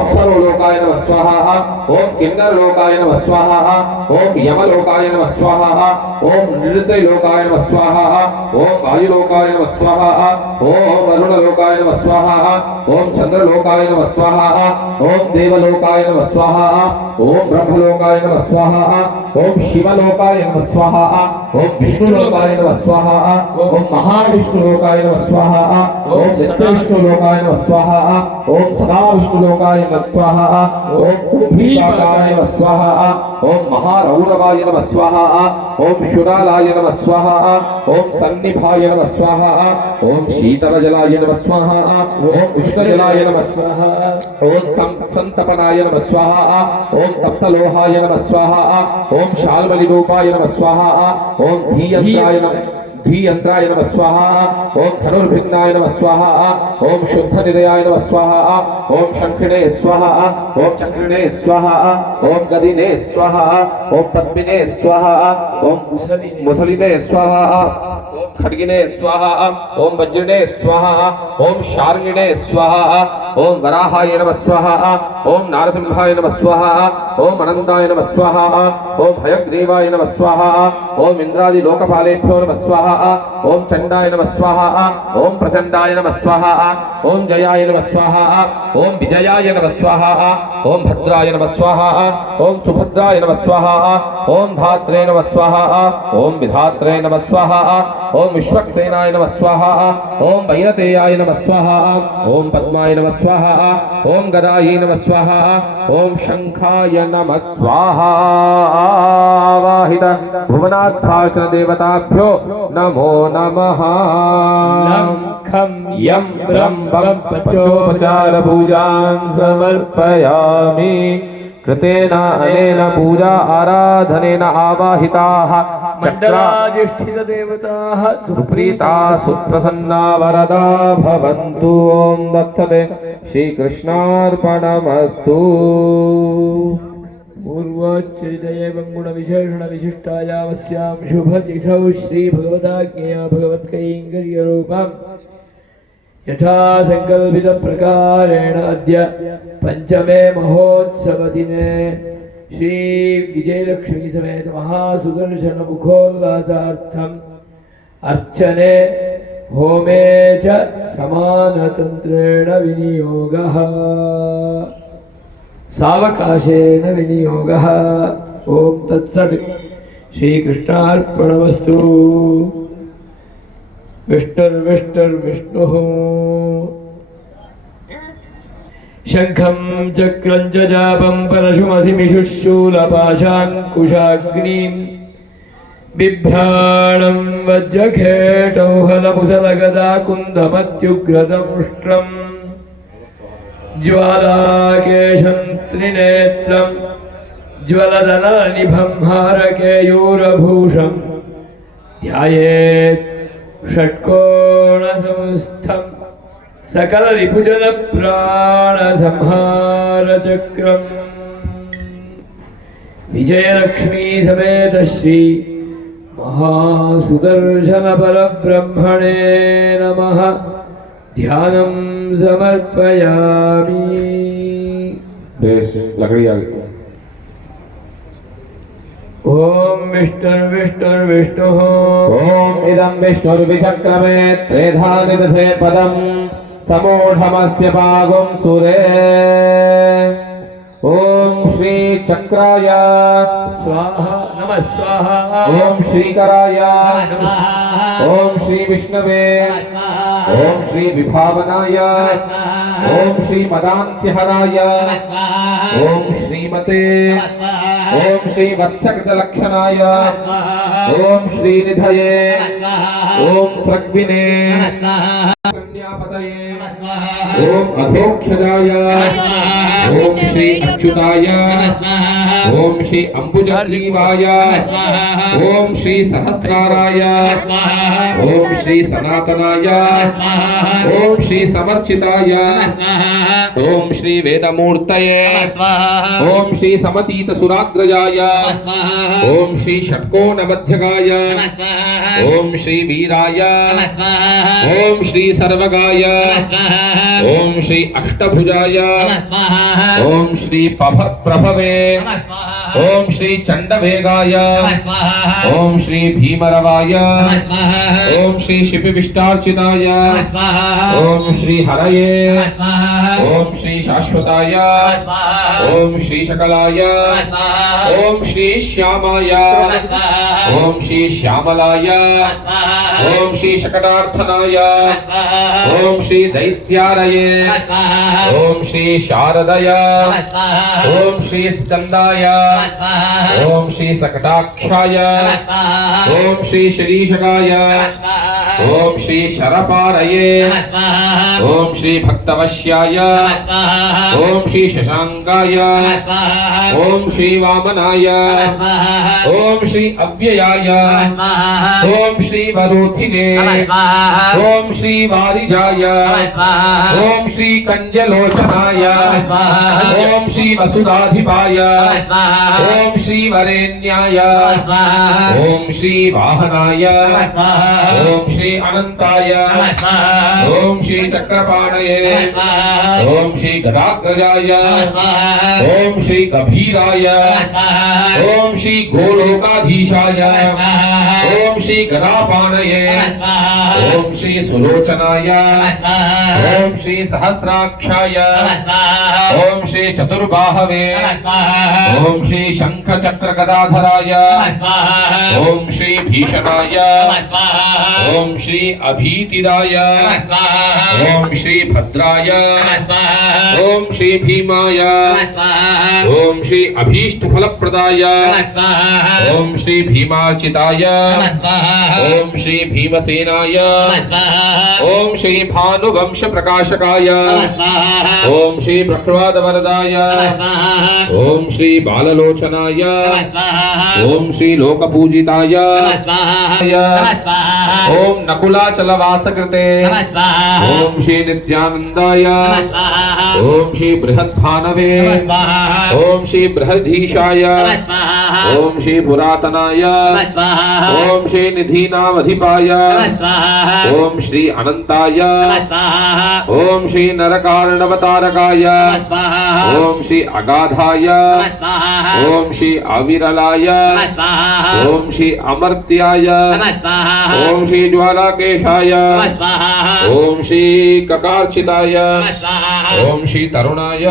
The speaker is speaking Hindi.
अप्सरोलोकाय नमः स्वाहा ओम किन्नरलोकाय नमः स्वाहा ओम यमलोकाय नमः स्वाहा ओम नृत्यलोकाय नमः स्वाहा ओम वायुलोकाय नमः स्वाहा ओम वरुणलोकाय नमः स्वाहा ओम चंद्रलोकाय नमः स्वाहा ओम देवलोकाय नमः स्वाहा ओम ब्रह्मलोकाय नमः स्वाहा ओम शिवलोकाय नमः स्वाहा ओम विष्णुलोकाय नमः स्वाहा ओम महाविष्णुलोकाय नमः स्वाहा ओम सत्यविष्णुलोकाय नमः स्वाहा ओम सदाविष्णुलोकाय नमः स्वाहा ओम कुंभीपाकाय नमः स्वाहा ओम महारौरवाय नमः स्वाहा ओम शुरालाय नमः स्वाहा ओम सन्निभाय नमः स्वाहा ओम शीतलजलाय नमः स्वाहा ओम उष्णजलाय नमः स्वाहा ओम संतपनाय नमः स्वाहा ओम तप्तलोहाय नमः स्वाहा ओम शाल्मलिरूपाय नमः स्वाहा ओम धीयंत्राय नमः द्वियंत्राय नमः स्वाहा ओम धनुर्भिन्नाय नमः स्वाहा ओम शुद्धनिलयाय नमः स्वाहा ओम शंखिणे स्वाहा ओम चक्रिणे स्वाहा ओम गदिने स्वाहा ओम पद्मिने स्वाहा ओम मुसलिने स्वाहा ओम खड्गिने स्वाहा ओम वज्रिणे स्वाहा ओम शार्ङ्गिणे स्वाहा ओम वराहाय नमः स्वाहा ओम नारसिंहाय नमः स्वाहा ओम अनंताय नमः स्वाहा ओम हयग्रीवाय नमः स्वाहा ओम इंद्रादि लोकपालेभ्यो नमः स्वाहा ओम चंडाय नमः स्वाहा ओम प्रचंडाय नमः स्वाहा ओम जयाय नमः स्वाहा ओम विजयाय नमः स्वाहा ओम भद्राय नमः स्वाहा ओम सुभद्राय नमः स्वाहा ओम धात्रे नमः स्वाहा ओम विधात्रे नमः स्वाहा ओम विश्वक्सेनाय नमः स्वाहा ओम वैनतेयाय नमः स्वाहा ओम पद्माय नमः स्वाहा ओम गदायै नमः स्वाहा ओम शंखाय नमः स्वाहा आवाहित भुवनाद्धाचन देवताभ्यो नमो नमः खं यं ब्रह्मं पचोपचार पूजां समर्पयामि कृतेन अनेन पूजा आराधनेन आवाहिताः मण्डलाधिष्ठित देवताः सुप्रीता सुप्रसन्ना वरदा भवन्तु ओम दत्तते श्रीकृष्णार्पणमस्तु पूर्वोच्चरित एवं गुणविशेषण विशिष्टायामस्यां शुभतिथौ श्रीभगवदाज्ञया भगवत्कैङ्कर्यरूपम् यथा संकल्पित प्रकारेण अद्य पंचमे महोत्सवदिने श्री विजयलक्ष्मी समेत महासुदर्शन मुखोल्लासार्थम् अर्चने होमे च समानतन्त्रेण विनियोगः सावकाशेन विनियोगः ओम तत्सत् श्रीकृष्णार्पणमस्तु विष्णुर्विष्णुर्विष्णुः शंखं चक्रं च जापं परशुमसिमिषुशूलपाशाङ्कुशाग्निं बिभ्राणं वज्रखेटौ हलमुसलगदा कुन्दमत्युग्रदंष्ट्रम् ज्वालाकेशं त्रिनेत्रं ज्वलदननिभं हारकेयूरभूषं ध्यायेत् षट्कोणसंस्थं सकलरिपुजनप्राणसंहारचक्रम् विजयलक्ष्मी समेत श्री महासुदर्शनपरब्रह्मणे नमः ध्यानं समर्पयामि लकड़ी आ गई ओम विष्णुर्विष्णुर्विष्णुः ओम इदं विष्णुर्विचक्रमे त्रेधा निदधे पदं समूढमस्य पागुं सुरे ओम श्री चक्राय स्वाहा नमः स्वाहा ओम श्रीकराय नमः स्वाहा ओम श्री विष्णवे ओम श्री विभावनाय ओम श्री मदान्त्यहराय ओम श्रीमते ओम श्री वत्सकृतलक्षणाय ओम श्री निधये ओम सृग्विने ओम अधोक्षदाय ओम श्री अच्युताय ओम श्री अंबुजग्रीवाय ओम श्री सहस्राराय ओम श्री सनातनाय ओम श्री समर्चिताय ओम श्री वेदमूर्तये ओम श्री समतीत सुराग्रजाय ओम श्री षट्कोणमध्यगाय ओम श्री वीराय ओम श्री सर्वगाय ओम श्री अष्टभुजाय ఓం శ్రీ ప్రభవే नमः स्वाहा ఓం శ్రీ చండవేగాయ नमः स्वाहा ఓం శ్రీ భీమరవాయ नमः स्वाहा ఓం శ్రీ శిపివిష్టార్చితాయ नमः स्वाहा ఓం శ్రీ హరయే नमः स्वाहा ఓం శ్రీ శాశ్వతాయ नमः स्वाहा ఓం శ్రీ శకలాయ नमः स्वाहा ఓం శ్రీ శ్యామాయ नमः स्वाहा ఓం శ్రీ శ్యామలాయ नमः स्वाहा ఓం శ్రీ శకటార్థనాయ नमः स्वाहा ఓం శ్రీ దైత్యారయే नमः स्वाहा ఓం శ్రీ శారదయ नमः स्वाहा ఓం శ్రీ స్కందాయ नमः स्वाहा ఓం శ్రీ సకటాక్షాయ नमः स्वाहा ఓం శ్రీ శరీషకాయ नमः स्वाहा ఓం శ్రీ శరపారయే नमः स्वाहा ఓం శ్రీ భక్తవశ్యాయ नमः स्वाहा ఓం శ్రీ శశాంకాయ नमः स्वाहा ఓం శ్రీ వామనాయ नमः स्वाहा ఓం శ్రీ అవ్యయాయ नमः स्वाहा ఓం శ్రీ వరోధినే नमः स्वाहा ఓం శ్రీ వారిజాయ नमः स्वाहा ఓం శ్రీ కంజలోచనాయ नमः स्वाहा ఓం శ్రీ వసుధాధిపాయ नमः स्वाहा ఓం శ్రీ వరేణ్యాయ नमः स्वाहा ఓం శ్రీ వాహనాయ नमः स्वाहा ఓం శ్రీ అనంతాయ नमः स्वाहा ఓం శ్రీ చక్రపాణయే नमः स्वाहा ఓం శ్రీ గదాగ్రజాయ नमः स्वाहा ఓం శ్రీ గభీరాయ नमः स्वाहा ఓం శ్రీ గోలోకాధీశాయ ఓం శ్రీ గదాపాణయే नमः स्वाहा ఓం శ్రీ సులోచనాయ नमः स्वाहा ఓం శ్రీ సహస్రాక్షాయ नमः स्वाहा ఓం శ్రీ చతుర్బాహవే नमः स्वाहा ఓం శ్రీ శంఖ చక్ర గదాధరాయ नमः स्वाहा ఓం శ్రీ భీషణాయ नमः स्वाहा ఓం శ్రీ అభీతిదాయ नमः स्वाहा ఓం శ్రీ భద్రాయ नमः स्वाहा ఓం శ్రీ భీమాయ नमः स्वाहा ఓం శ్రీ అభీష్ట ఫలప్రదాయ नमः स्वाहा ఓం శ్రీ భీమార్చితాయ नमः स्वाहा ఓం శ్రీ భీమసేనాయ नमः स्वाहा ఓం శ్రీ భానువంశ ప్రకాశకాయ नमः स्वाहा ఓం శ్రీ ప్రహ్లాదవరదాయ नमः स्वाहा ఓం శ్రీ బాలలోచనాయ नमः स्वाहा ఓం శ్రీ లోకపూజితాయ नमः स्वाहा नमः स्वाहा ఓం నకులాచల వాసకృతే नमः स्वाहा ఓం శ్రీ నిత్యానందాయ नमः स्वाहा ఓం శ్రీ బృహద్భానవే नमः स्वाहा ఓం శ్రీ బృహదీశాయ नमः स्वाहा ఓం శ్రీ పురాతనాయ नमः स्वाहा ఓం శ్రీ నిధీనామధిపాయ नमः स्वाहा ఓం శ్రీ అనంతాయ नमः स्वाहा ఓం శ్రీ నరకారణవతారకాయ नमः स्वाहा ఓం శ్రీ అగాధాయ नमः स्वाहा ఓం శ్రీ అవిరలాయ नमः स्वाहा ఓం శ్రీ అమర్త్యాయ नमः स्वाहा ఓం శ్రీ జ్వాలాకేశాయ नमः स्वाहा ఓం శ్రీ కకార్చితాయ नमः स्वाहा ఓం శ్రీ తరుణాయ